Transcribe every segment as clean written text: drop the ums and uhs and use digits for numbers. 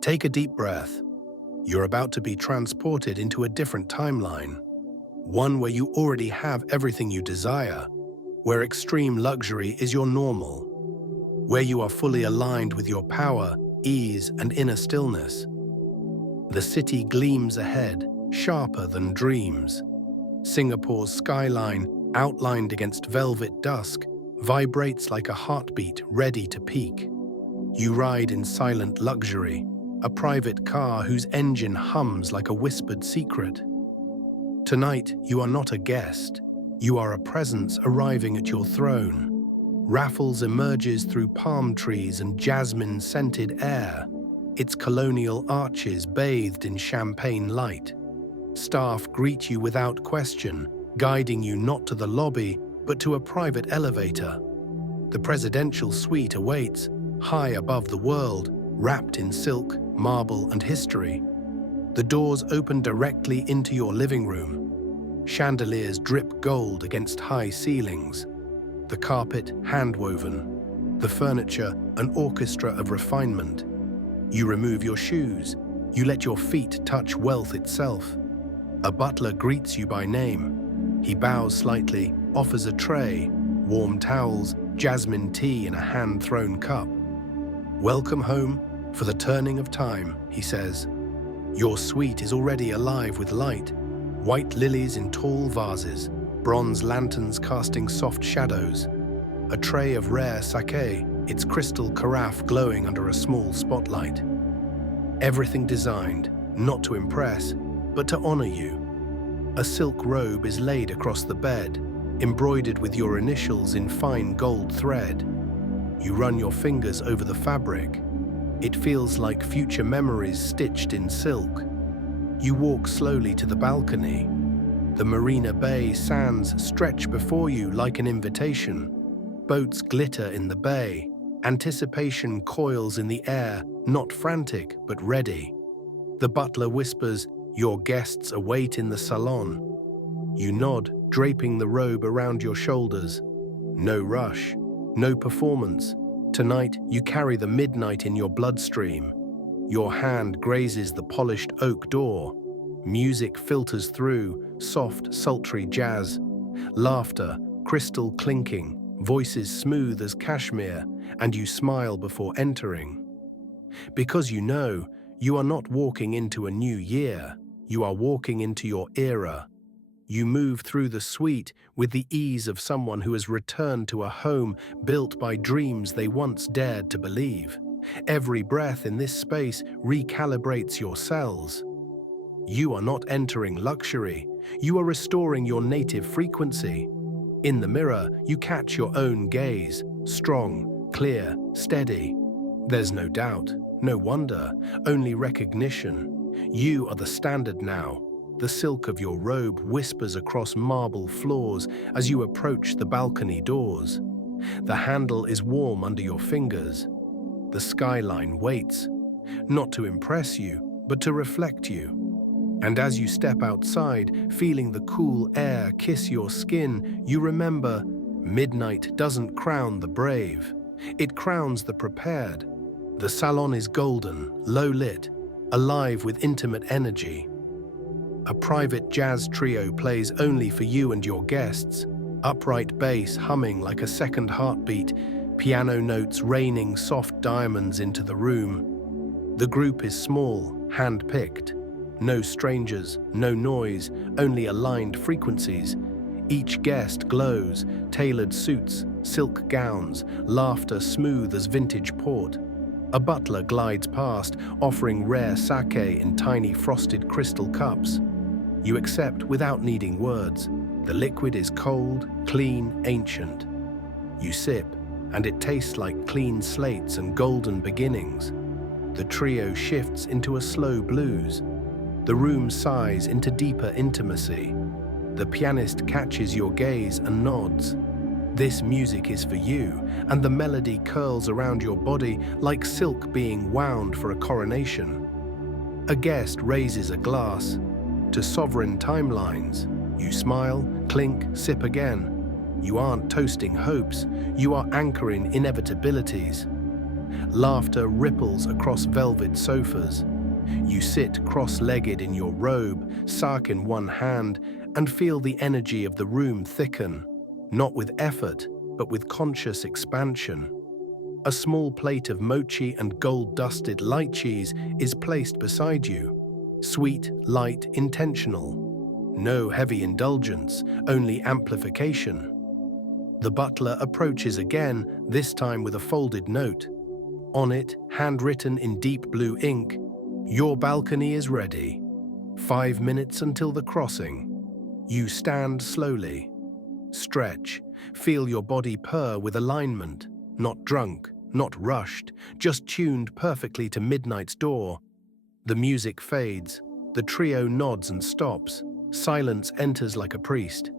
Take a deep breath. You're about to be transported into a different timeline, one where you already have everything you desire, where extreme luxury is your normal, where you are fully aligned with your power, ease, and inner stillness. The city gleams ahead, sharper than dreams. Singapore's skyline, outlined against velvet dusk, vibrates like a heartbeat ready to peak. You ride in silent luxury, a private car whose engine hums like a whispered secret. Tonight, you are not a guest. You are a presence arriving at your throne. Raffles emerges through palm trees and jasmine-scented air, its colonial arches bathed in champagne light. Staff greet you without question, guiding you not to the lobby, but to a private elevator. The presidential suite awaits, high above the world, wrapped in silk, marble, and history. The doors open directly into your living room. Chandeliers drip gold against high ceilings. The carpet hand-woven. The furniture an orchestra of refinement. You remove your shoes. You let your feet touch wealth itself. A butler greets you by name. He bows slightly, offers a tray, warm towels, jasmine tea in a hand-thrown cup. "Welcome home for the turning of time," he says. Your suite is already alive with light. White lilies in tall vases, bronze lanterns casting soft shadows. A tray of rare sake, its crystal carafe glowing under a small spotlight. Everything designed, not to impress, but to honor you. A silk robe is laid across the bed, embroidered with your initials in fine gold thread. You run your fingers over the fabric. It feels like future memories stitched in silk. You walk slowly to the balcony. The Marina Bay sands stretch before you like an invitation. Boats glitter in the bay. Anticipation coils in the air, not frantic, but ready. The butler whispers, "Your guests await in the salon." You nod, draping the robe around your shoulders. No rush, no performance. Tonight, you carry the midnight in your bloodstream. Your hand grazes the polished oak door. Music filters through, soft, sultry jazz. Laughter, crystal clinking, voices smooth as cashmere, and you smile before entering. Because you know, you are not walking into a new year. You are walking into your era. You move through the suite with the ease of someone who has returned to a home built by dreams they once dared to believe. Every breath in this space recalibrates your cells. You are not entering luxury. You are restoring your native frequency. In the mirror, you catch your own gaze, strong, clear, steady. There's no doubt, no wonder, only recognition. You are the standard now. The silk of your robe whispers across marble floors as you approach the balcony doors. The handle is warm under your fingers. The skyline waits, not to impress you, but to reflect you. And as you step outside, feeling the cool air kiss your skin, you remember, midnight doesn't crown the brave. It crowns the prepared. The salon is golden, low-lit, alive with intimate energy. A private jazz trio plays only for you and your guests, upright bass humming like a second heartbeat, piano notes raining soft diamonds into the room. The group is small, hand-picked. No strangers, no noise, only aligned frequencies. Each guest glows, tailored suits, silk gowns, laughter smooth as vintage port. A butler glides past, offering rare sake in tiny frosted crystal cups. You accept without needing words. The liquid is cold, clean, ancient. You sip, and it tastes like clean slates and golden beginnings. The trio shifts into a slow blues. The room sighs into deeper intimacy. The pianist catches your gaze and nods. This music is for you, and the melody curls around your body like silk being wound for a coronation. A guest raises a glass. To sovereign timelines, you smile, clink, sip again. You aren't toasting hopes, you are anchoring inevitabilities. Laughter ripples across velvet sofas. You sit cross-legged in your robe, sak in one hand, and feel the energy of the room thicken, not with effort, but with conscious expansion. A small plate of mochi and gold-dusted light cheese is placed beside you. Sweet, light, intentional. No heavy indulgence, only amplification. The butler approaches again, this time with a folded note. On it, handwritten in deep blue ink, "Your balcony is ready. 5 minutes until the crossing." You stand slowly. Stretch. Feel your body purr with alignment. Not drunk, not rushed, just tuned perfectly to midnight's door. The music fades. The trio nods and stops. Silence enters like a priest.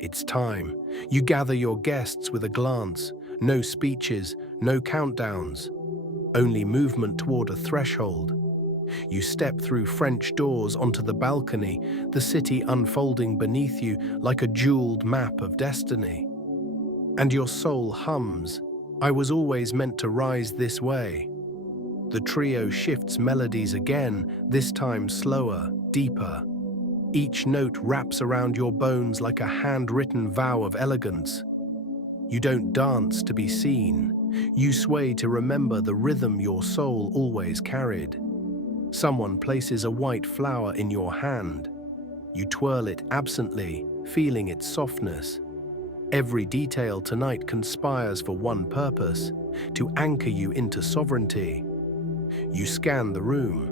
It's time. You gather your guests with a glance. No speeches, no countdowns. Only movement toward a threshold. You step through French doors onto the balcony, the city unfolding beneath you like a jeweled map of destiny. And your soul hums, "I was always meant to rise this way." The trio shifts melodies again, this time slower, deeper. Each note wraps around your bones like a handwritten vow of elegance. You don't dance to be seen. You sway to remember the rhythm your soul always carried. Someone places a white flower in your hand. You twirl it absently, feeling its softness. Every detail tonight conspires for one purpose, to anchor you into sovereignty. You scan the room.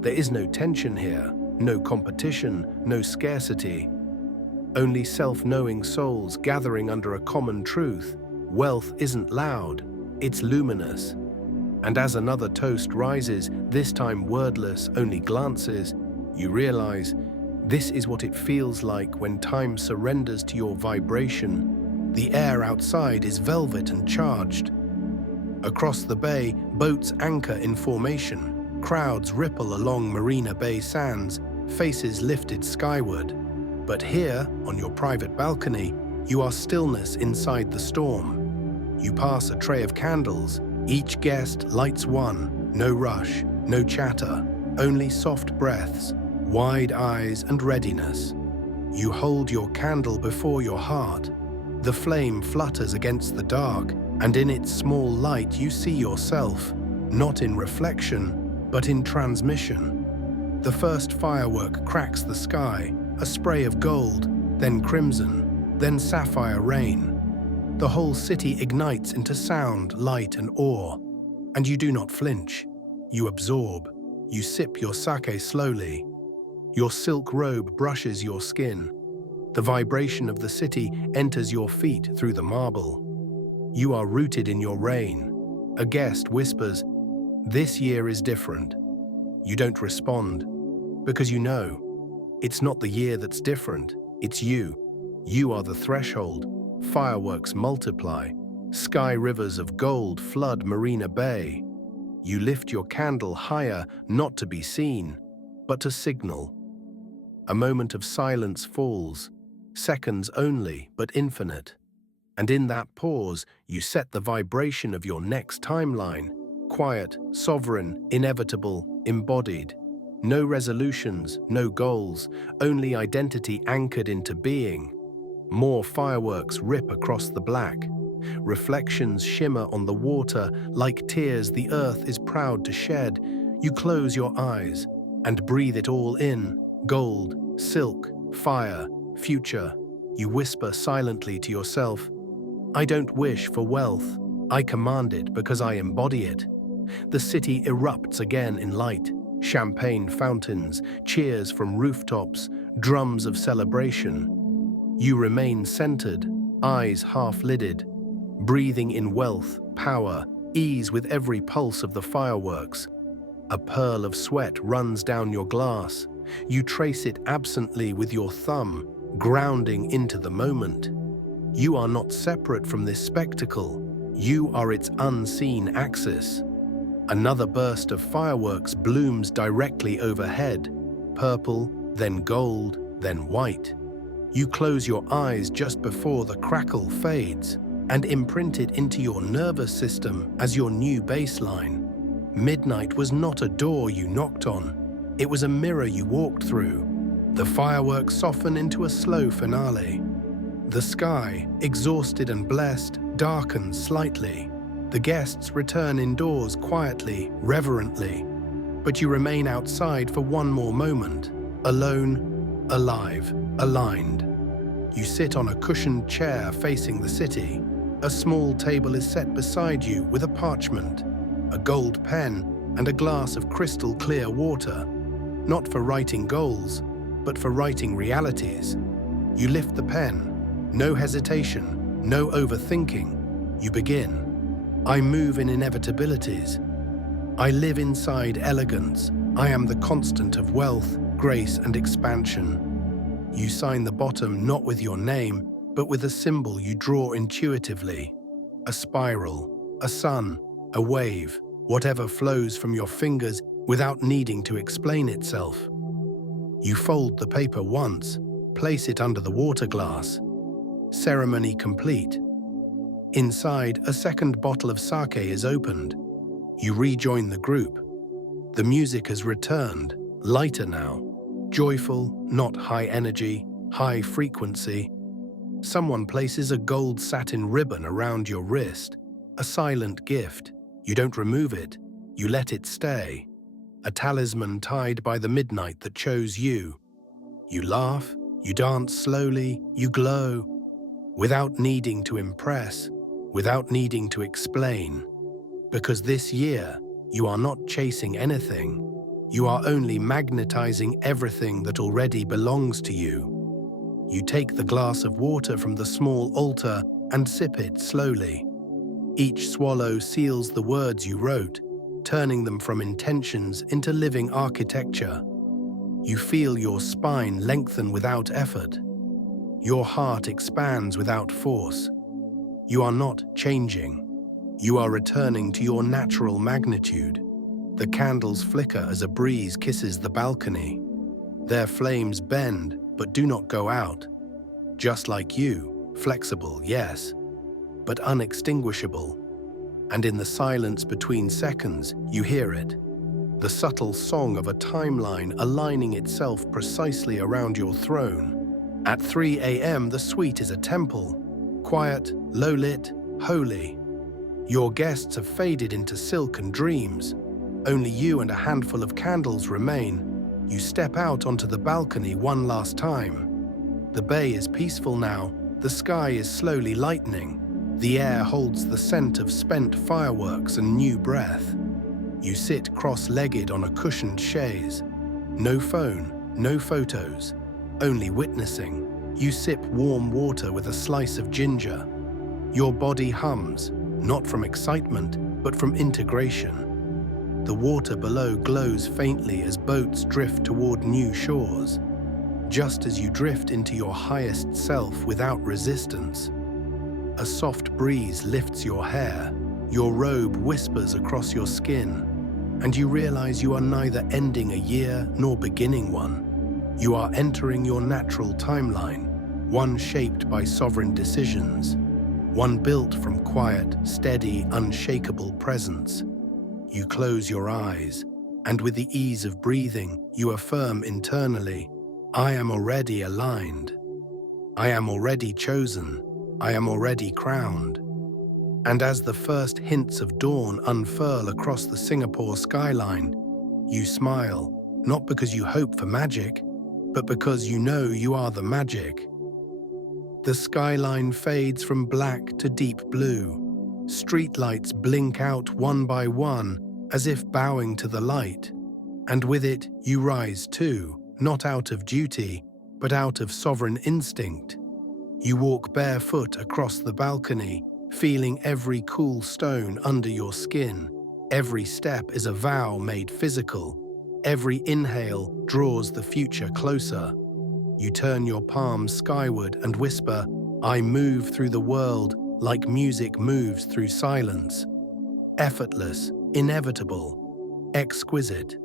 There is no tension here, no competition, no scarcity. Only self-knowing souls gathering under a common truth. Wealth isn't loud, it's luminous. And as another toast rises, this time wordless, only glances, you realize this is what it feels like when time surrenders to your vibration. The air outside is velvet and charged. Across the bay, boats anchor in formation. Crowds ripple along Marina Bay sands, faces lifted skyward. But here, on your private balcony, you are stillness inside the storm. You pass a tray of candles. Each guest lights one. No rush, no chatter, only soft breaths, wide eyes and readiness. You hold your candle before your heart. The flame flutters against the dark, and in its small light you see yourself, not in reflection, but in transmission. The first firework cracks the sky, a spray of gold, then crimson, then sapphire rain. The whole city ignites into sound, light, and awe. And you do not flinch. You absorb. You sip your sake slowly. Your silk robe brushes your skin. The vibration of the city enters your feet through the marble. You are rooted in your reign. A guest whispers, "This year is different." You don't respond, because you know, it's not the year that's different, it's you. You are the threshold. Fireworks multiply. Sky rivers of gold flood Marina Bay. You lift your candle higher, not to be seen, but to signal. A moment of silence falls, seconds only, but infinite. And in that pause, you set the vibration of your next timeline. Quiet, sovereign, inevitable, embodied. No resolutions, no goals, only identity anchored into being. More fireworks rip across the black. Reflections shimmer on the water like tears the earth is proud to shed. You close your eyes and breathe it all in. Gold, silk, fire, future. You whisper silently to yourself, "I don't wish for wealth. I command it because I embody it." The city erupts again in light. Champagne fountains, cheers from rooftops, drums of celebration. You remain centered, eyes half-lidded, breathing in wealth, power, ease with every pulse of the fireworks. A pearl of sweat runs down your glass. You trace it absently with your thumb, grounding into the moment. You are not separate from this spectacle. You are its unseen axis. Another burst of fireworks blooms directly overhead, purple, then gold, then white. You close your eyes just before the crackle fades. and imprint it into your nervous system as your new baseline. Midnight was not a door you knocked on. It was a mirror you walked through. The fireworks soften into a slow finale. The sky, exhausted and blessed, darkens slightly. The guests return indoors quietly, reverently. But you remain outside for one more moment, alone, alive, aligned. You sit on a cushioned chair facing the city. A small table is set beside you with a parchment, a gold pen, and a glass of crystal clear water. Not for writing goals, but for writing realities. You lift the pen. No hesitation, no overthinking. You begin. I move in inevitabilities. I live inside elegance. I am the constant of wealth, grace, and expansion. You sign the bottom not with your name, but with a symbol you draw intuitively. A spiral, a sun, a wave, whatever flows from your fingers without needing to explain itself. You fold the paper once, place it under the water glass. Ceremony complete. Inside, a second bottle of sake is opened. You rejoin the group. The music has returned, lighter now. Joyful, not high energy, high frequency. Someone places a gold satin ribbon around your wrist. A silent gift. You don't remove it. You let it stay. A talisman tied by the midnight that chose you. You laugh, you dance slowly, you glow. Without needing to impress, without needing to explain. Because this year, you are not chasing anything. You are only magnetizing everything that already belongs to you. You take the glass of water from the small altar and sip it slowly. Each swallow seals the words you wrote, turning them from intentions into living architecture. You feel your spine lengthen without effort. Your heart expands without force. You are not changing. You are returning to your natural magnitude. The candles flicker as a breeze kisses the balcony. Their flames bend, but do not go out. Just like you, flexible, yes, but unextinguishable. And in the silence between seconds, you hear it. The subtle song of a timeline aligning itself precisely around your throne. At 3 a.m., the suite is a temple. Quiet, low-lit, holy. Your guests have faded into silk and dreams. Only you and a handful of candles remain. You step out onto the balcony one last time. The bay is peaceful now. The sky is slowly lightening. The air holds the scent of spent fireworks and new breath. You sit cross-legged on a cushioned chaise. No phone, no photos. Only witnessing. You sip warm water with a slice of ginger. Your body hums, not from excitement, but from integration. The water below glows faintly as boats drift toward new shores. Just as you drift into your highest self without resistance. A soft breeze lifts your hair. Your robe whispers across your skin. And you realize you are neither ending a year nor beginning one. You are entering your natural timeline, one shaped by sovereign decisions, one built from quiet, steady, unshakable presence. You close your eyes, and with the ease of breathing, you affirm internally, I am already aligned. I am already chosen. I am already crowned. And as the first hints of dawn unfurl across the Singapore skyline, you smile, not because you hope for magic, but because you know you are the magic. The skyline fades from black to deep blue. Streetlights blink out one by one, as if bowing to the light. And with it, you rise too, not out of duty, but out of sovereign instinct. You walk barefoot across the balcony, feeling every cool stone under your skin. Every step is a vow made physical. Every inhale draws the future closer. You turn your palms skyward and whisper, I move through the world like music moves through silence. Effortless, inevitable, exquisite.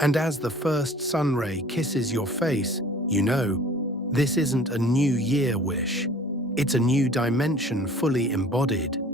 And as the first sunray kisses your face, you know, this isn't a new year wish. It's a new dimension fully embodied.